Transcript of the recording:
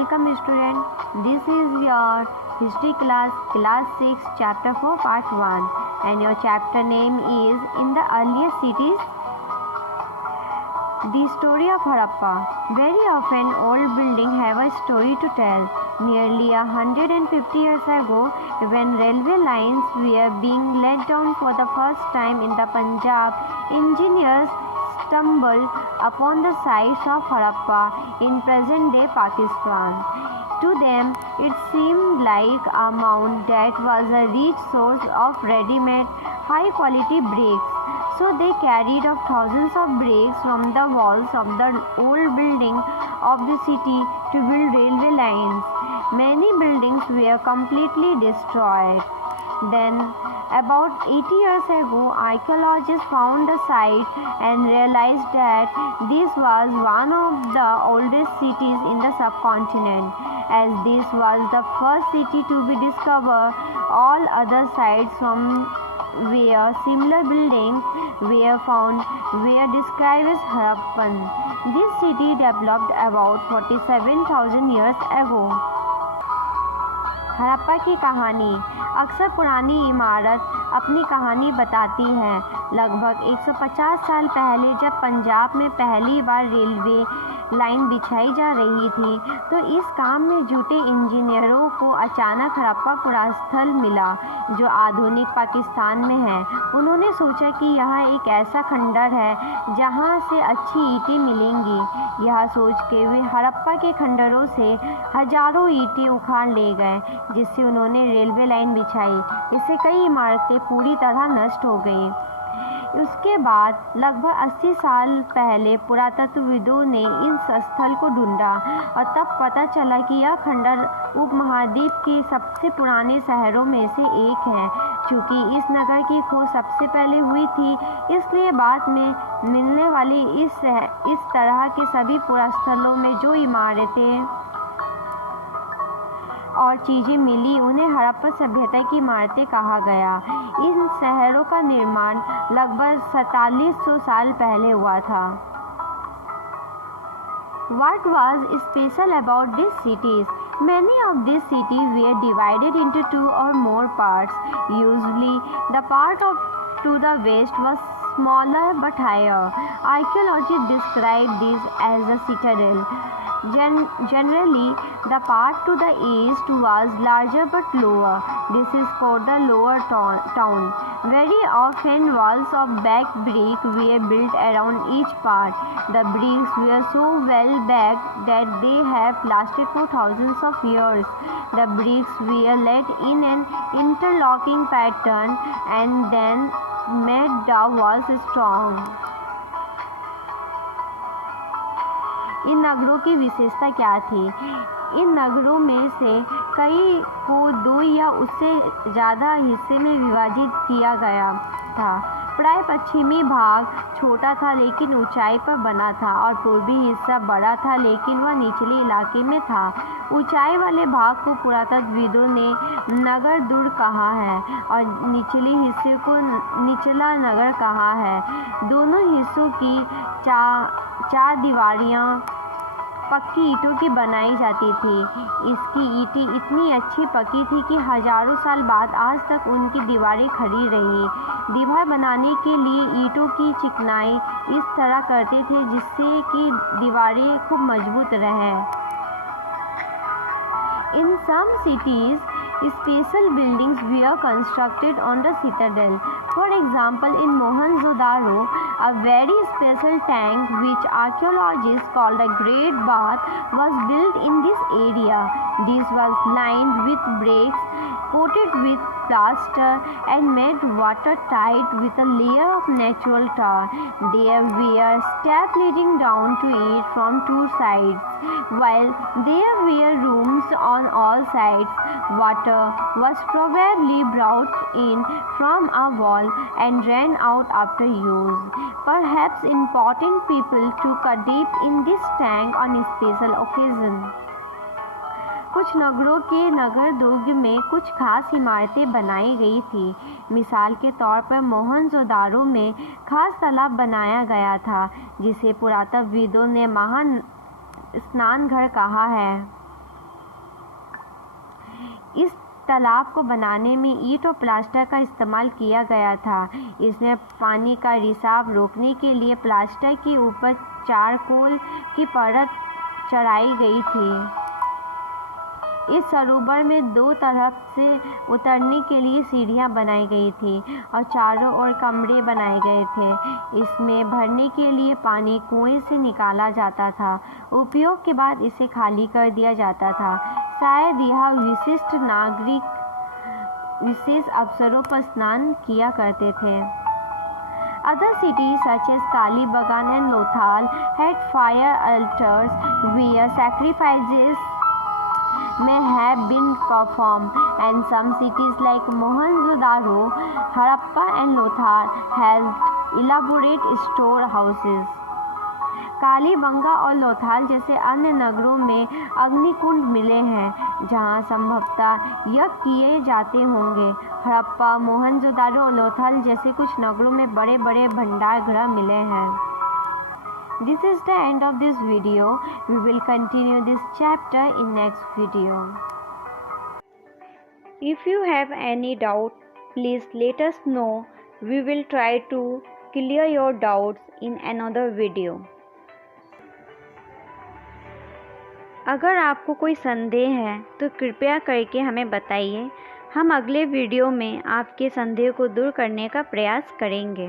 Welcome student. This is your history class 6 chapter 4 part 1 and your chapter name is In the Earliest Cities. The story of Harappa. Very often old buildings have a story to tell. Nearly 150 years ago, when railway lines were being laid down for the first time in the Punjab, engineers stumbled upon the sites of Harappa in present-day Pakistan. To them, it seemed like a mound that was a rich source of ready-made, high-quality bricks. So they carried off thousands of bricks from the walls of the old building of the city to build railway lines. Many buildings were completely destroyed. Then, about 80 years ago, archaeologists found the site and realized that this was one of the oldest cities in the subcontinent. As this was the first city to be discovered, all other sites from where similar buildings were found were described as Harappan. This city developed about 47,000 years ago. Harappa की कहानी. अक्सर पुरानी इमारत अपनी कहानी बताती है. लगभग 150 साल पहले जब पंजाब में पहली बार रेलवे लाइन बिछाई जा रही थी तो इस काम में जुटे इंजीनियरों को अचानक हड़प्पा पुरास्थल मिला जो आधुनिक पाकिस्तान में है. उन्होंने सोचा कि यह एक ऐसा खंडर है जहां से अच्छी ईंटें मिलेंगी. यह सोच के वे हड़प्पा के खंडरों से हजारों ईंटें उखाड़ ले गए जिससे उन्होंने रेलवे लाइन बिछाई. इससे कई इमारतें पूरी तरह नष्ट हो गई. उसके बाद लगभग 80 साल पहले पुरातत्वविदों ने इस स्थल को ढूंढा और तब पता चला कि यह खंडर उपमहाद्वीप के सबसे पुराने शहरों में से एक है. चूँकि इस नगर की खोज सबसे पहले हुई थी इसलिए बाद में मिलने वाले इस तरह के सभी पुरास्थलों में जो इमारतें और चीज़ें मिली उन्हें हड़प्पा सभ्यता की इमारतें कहा गया. इन शहरों का निर्माण लगभग 4700 साल पहले हुआ था. What was special about these cities? Many of these cities were divided into two or more parts. Usually, the part to the west was smaller but higher. Archaeologists describe this as a citadel. Generally, the part to the east was larger but lower. This is called the lower town. Very often, walls of baked brick were built around each part. The bricks were so well baked that they have lasted for thousands of years. The bricks were laid in an interlocking pattern and then made the walls strong. इन नगरों की विशेषता क्या थी? इन नगरों में से कई को दो या उससे ज़्यादा हिस्से में विभाजित किया गया था. प्राय पश्चिमी भाग छोटा था लेकिन ऊंचाई पर बना था और पूर्वी हिस्सा बड़ा था लेकिन वह निचले इलाके में था. ऊंचाई वाले भाग को पुरातत्वविदों ने नगर दुर्ग कहा है और निचले हिस्से को निचला नगर कहा है. दोनों हिस्सों की चार दीवारियाँ पक्की ईंटों की बनाई जाती थी. इसकी ईंटें इतनी अच्छी पकी थी कि हजारों साल बाद आज तक उनकी दीवारें खड़ी रही. दीवार बनाने के लिए ईंटों की चिकनाई इस तरह करते थे जिससे कि दीवारें खूब मजबूत रहें. In some cities, special buildings were constructed on the citadel. For example, in Mohenjo-daro, a very special tank which archaeologists call the Great Bath was built in this area. This was lined with bricks, coated with plaster and made watertight with a layer of natural tar. There were steps leading down to it from two sides. While there were rooms on all sides, water was probably brought in from a wall and ran out after use. Perhaps important people took a dip in this tank on special occasion. कुछ नगरों के नगर दुर्ग में कुछ खास इमारतें बनाई गई थी. मिसाल के तौर पर मोहनजोदारो में खास तालाब बनाया गया था जिसे पुरातत्वविदों ने महान स्नान घर कहा है. इस तालाब को बनाने में ईंट और प्लास्टर का इस्तेमाल किया गया था। इसमें पानी का रिसाव रोकने के लिए प्लास्टर के ऊपर चारकोल की परत चढ़ाई गई थी। इस सरोवर में 2 तरफ से उतरने के लिए सीढ़ियां बनाई गई थी और चारों ओर कमरे बनाए गए थे। इसमें भरने के लिए पानी कुएं से निकाला जाता था। उपयोग के बाद इसे खाली कर दिया जाता था। शायद यह विशिष्ट नागरिक विशेष अवसरों पर स्नान किया करते थे। Other cities such as Kalibagan and Lothal had fire altars where sacrifices may have been performed, and some cities like Mohenjo-daro, Harappa and Lothal had elaborate storehouses. Kalibangan और लोथाल जैसे अन्य नगरों में अग्निकुंड मिले हैं जहां संभवतः यज्ञ किए जाते होंगे। हड़प्पा, मोहनजोदारो और लोथाल जैसे कुछ नगरों में बड़े बड़े भंडार गृह मिले हैं। This is the end of this video. We will continue this chapter in next video. If you have any doubt, please let us know. We will try to clear your doubts in another video. अगर आपको कोई संदेह है तो कृपया करके हमें बताइए। हम अगले वीडियो में आपके संदेह को दूर करने का प्रयास करेंगे।